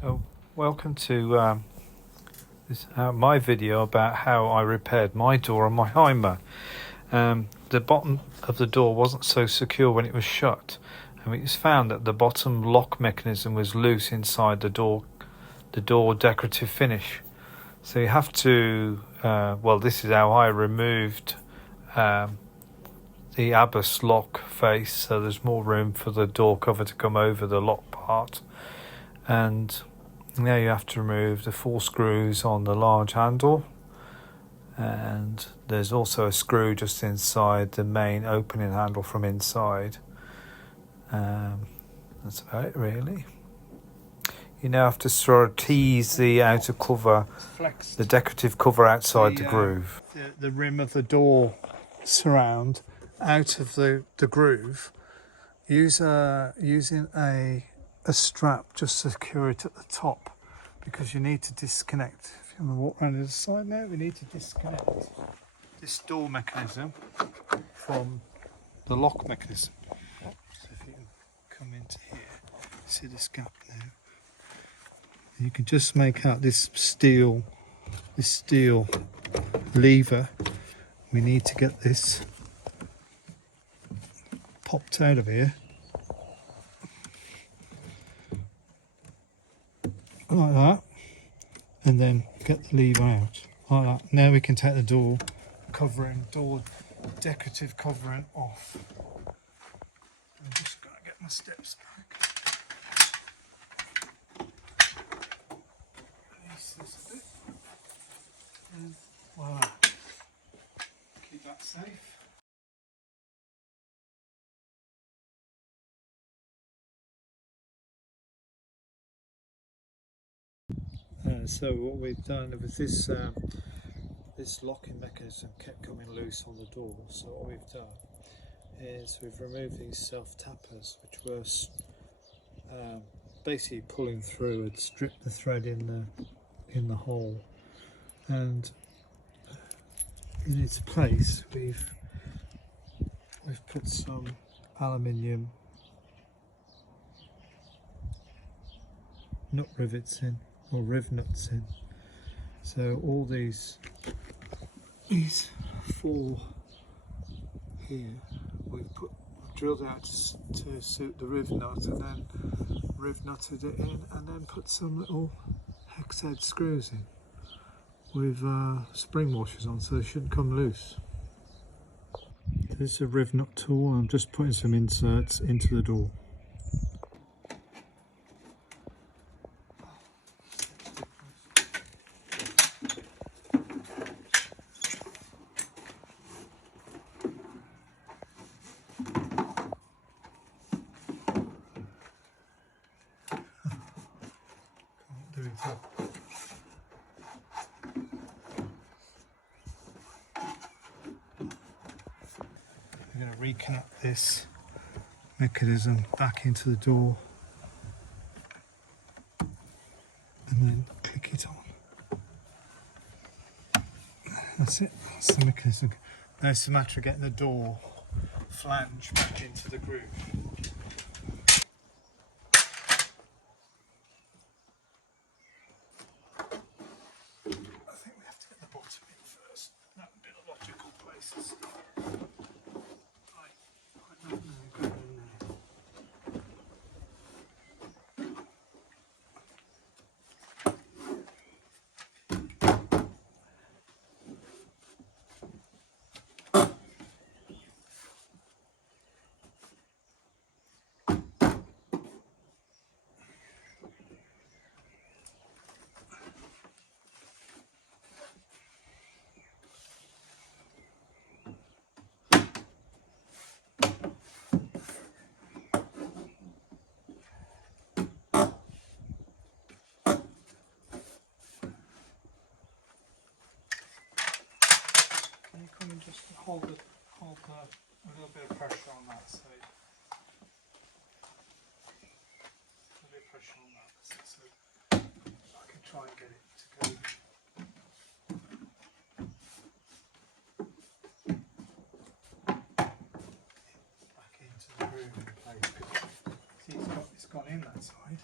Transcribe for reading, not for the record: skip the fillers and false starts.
Oh, welcome to my video about how I repaired my door on my Hymer. The bottom of the door wasn't so secure when it was shut, and it was found that the bottom lock mechanism was loose inside the door decorative finish. So you have to, this is how I removed the ABS lock face, so there's more room for the door cover to come over the lock part. And now you have to remove the 4 screws on the large handle, and there's also a screw just inside the main opening handle from inside. That's about it really. You now have to sort of tease the outer cover, the decorative cover outside the groove. The rim of the door surround out of the groove. Using a strap just to secure it at the top, because you need to disconnect. If you want to walk around to the side now, we need to disconnect this door mechanism from the lock mechanism. So if you can come into here, see this gap now. You can just make out this steel lever. We need to get this popped out of here. Like that, and then get the lever out like that. Now we can take the door decorative covering off. I'm just gonna get my steps back. Release this a bit, and voila. Keep that safe. So what we've done was this locking mechanism kept coming loose on the door. So what we've done is we've removed these self tappers, which were basically pulling through and stripped the thread in the hole. And in its place, we've put some aluminium nut rivets in, or rivnuts in. So all these 4 here we've drilled out to suit the rivnut, and then rivnutted it in, and then put some little hex head screws in with spring washers on, so they shouldn't come loose. This is a rivnut tool. I'm just putting some inserts into the door. We're going to reconnect this mechanism back into the door and then click it on. That's it, that's the mechanism. Now it's a matter of getting the door flange back into the groove. I think we have to get the bottom in first. That would be the logical place to start. Can you come and just hold a little bit of pressure on that side? A little bit of pressure on that, so I can try and get it to go. Back into the groove in place. See, it's gone in that side.